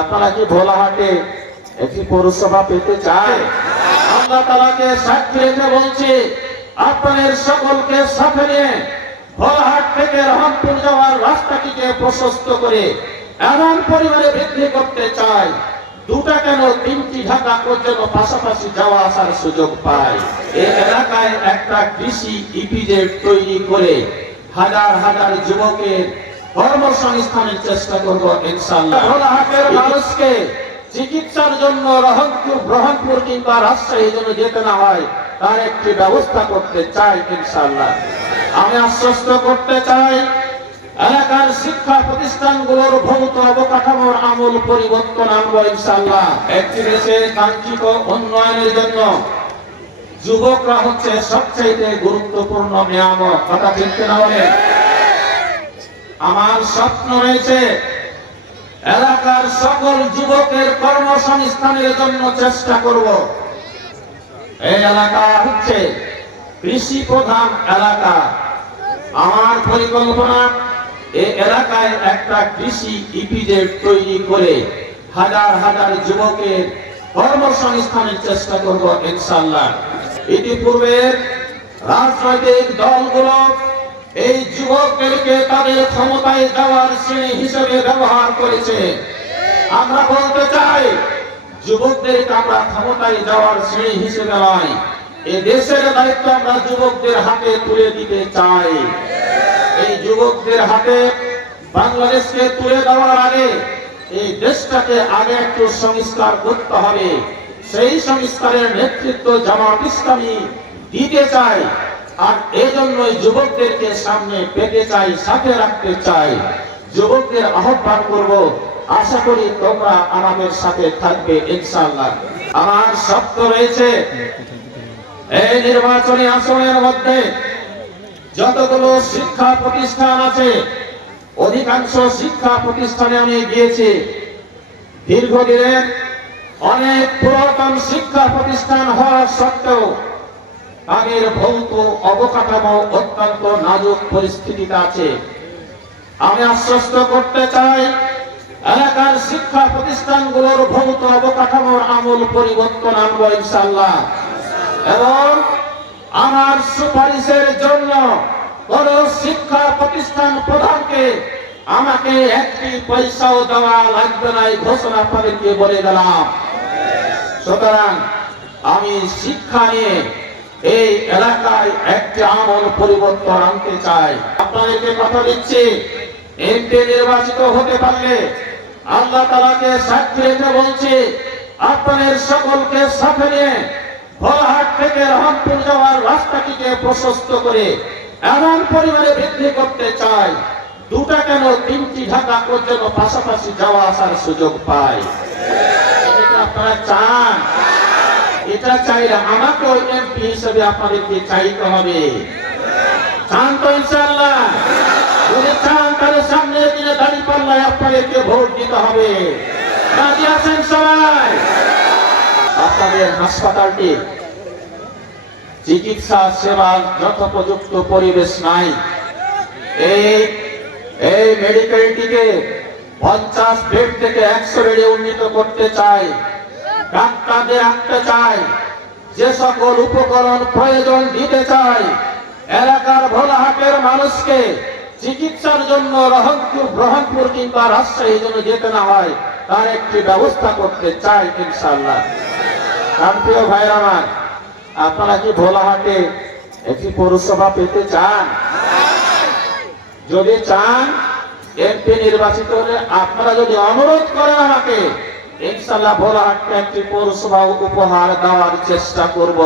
আপনারা কি ভোলাহাটে একটি পৌরসভা পেতে চায়? আল্লাহ তাআলাকে সাক্ষী রেখে বলছি, আপনাদের সকলকে সাথে নিয়ে ভোলাহাট থেকে রহমপুর যাওয়ার রাস্তাটিকে প্রশস্ত করে এমন পরিমাণে বৃদ্ধি করতে চাই, দুটা কেন তিনটি ঢাকা পর্যন্ত পাশাপাশি যাওয়া আসার সুযোগ পায়। এই এলাকায় একটা কৃষি ইপিজেড তৈরি করে হাজার হাজার যুবকের কর্মসংস্থানের চেষ্টা করব ইনশাআল্লাহ। ভোলাহাটের মানুষকে চিকিৎসার জন্য রহমপুর কিংবা রাজশাহী জন্য যেতে না হয় তার একটি ব্যবস্থা করতে চাই ইনশাআল্লাহ। আমি আশ্বস্ত করতে চাই, এলাকার শিক্ষা প্রতিষ্ঠানগুলোর ভৌত অবকাঠামোর আমূল পরিবর্তন আনবো ইনশাআল্লাহ। একটি দেশের কাঙ্ক্ষিত উন্নয়নের জন্য যুবকরা হচ্ছে সবচেয়ে গুরুত্বপূর্ণ নিয়ামক। কথা বলতে না বলে আমার স্বপ্ন রয়েছে এলাকার সকল যুবকের কর্মসংস্থানের জন্য চেষ্টা করব। এই এলাকা হচ্ছে কৃষি প্রধান এলাকা। আমার পরিকল্পনা এই এলাকায় একটা কৃষি ইপিজেড তৈরি করে হাজার হাজার যুবকের কর্মসংস্থানের চেষ্টা করব ইনশাআল্লাহ। ইতিপূর্বে রাজনৈতিক দলগুলো এই যুবকদেরকে তাদের ক্ষমতায় যাওয়ার শ্রেণী হিসেবে ব্যবহার করেছে। আমরা বলতে চাই, যুবকদেরকে আমরা ক্ষমতায় যাওয়ার শ্রেণী হিসেবে নয়, এই দেশের দায়িত্ব আমরা যুবকদের হাতে তুলে দিতে চাই। এই যুবকদের হাতে বাংলাদেশকে তুলে দেওয়ার আগে এই দেশটাকে আগে একটু সংস্কার করতে হবে। সেই সংস্কারের নেতৃত্ব জামাত ইসলামী দিতে চাই। আর এই জন্যই যুবকদেরকে সামনে পেতে চাই, সাথে রাখতে চাই। যুবকদের আহ্বান করব, আশা করি তোমরা আমাদের সাথে থাকবে ইনশাআল্লাহ। আমার শর্ত রয়েছে, এই নির্বাচনী আসনের মধ্যে যতগুলো শিক্ষা প্রতিষ্ঠান আছে অধিকাংশ শিক্ষা প্রতিষ্ঠানে আমি গিয়েছি। দীর্ঘদিনের অনেক পুরাতন শিক্ষা প্রতিষ্ঠান হওয়া সত্ত্বেও তাদের ভৌত অবকাঠামো অত্যন্ত নাজুক পরিস্থিতিতে আছে। আমি আশ্বস্ত করতে চাই, এলাকার শিক্ষা প্রতিষ্ঠানগুলোর ভৌত অবকাঠামোর আমূল পরিবর্তন আনবো ইনশাআল্লাহ। এবং আমার সুপারিশের জন্য কোন শিক্ষা প্রতিষ্ঠান প্রধানকে আমাকে একটি পয়সাও দেওয়া লাগবে না, এই ঘোষণা আপনাদেরকে বলে দিলাম। সুতরাং আমি শিক্ষা নিয়ে এই এলাকায় একটি আমূল পরিবর্তন আনতে চাই। আপনাদেরকে কথা দিচ্ছি, এমপি নির্বাচিত হতে পারলে আল্লাহ তাআলাকে সাক্ষী রেখে বলছি, আপনাদের সকলকে সাথে নিয়ে ভোলাহাট থেকে রহমপুর যাওয়ার রাস্তাটিকে প্রশস্ত করে এমন পরিমাণে বৃদ্ধি করতে চাই, দুটা কেন তিনটি ঢাকা পর্যন্ত পাশাপাশি যাওয়া আসার সুযোগ পায়। এটা আপনারা চান? এটা চাইলে আমাকে ওই এমপি হিসেবে আপনাদেরকে চাইতে হবে। চান তো ইনশাআল্লাহ? যদি চান তাহলে সামনের দিনে দাঁড়িপাল্লায় আপনাদেরকে ভোট দিতে হবে। রাজি আছেন সবাই? আপনাদের হাসপাতালটি চিকিৎসা সেবার যথোপযুক্ত পরিবেশ নাই। এই মেডিকেলটিকে 50 বেড থেকে 100 বেডে উন্নীত করতে চাই। ডাক্তারদের রাখতে চাই, যে সকল উপকরণ প্রয়োজন দিতে চাই। এলাকার ভোলাহাটের মানুষকে চিকিৎসার জন্য রহমপুর কিংবা রাজশাহী জন্য যেতে না হয় তার একটি ব্যবস্থা করতে চাই ইনশাআল্লাহ। প্রিয় ভাইরা আমার, আপনারা কি ভোলাহাটে একটি পৌরসভা পেতে চান? যদি চান, এমপি নির্বাচিত হলে আপনারা যদি অনুরোধ করেন আমাকে, ইনশাআল্লাহ ভোলাহাটকে একটি পৌরসভা উপহার দেওয়ার চেষ্টা করব।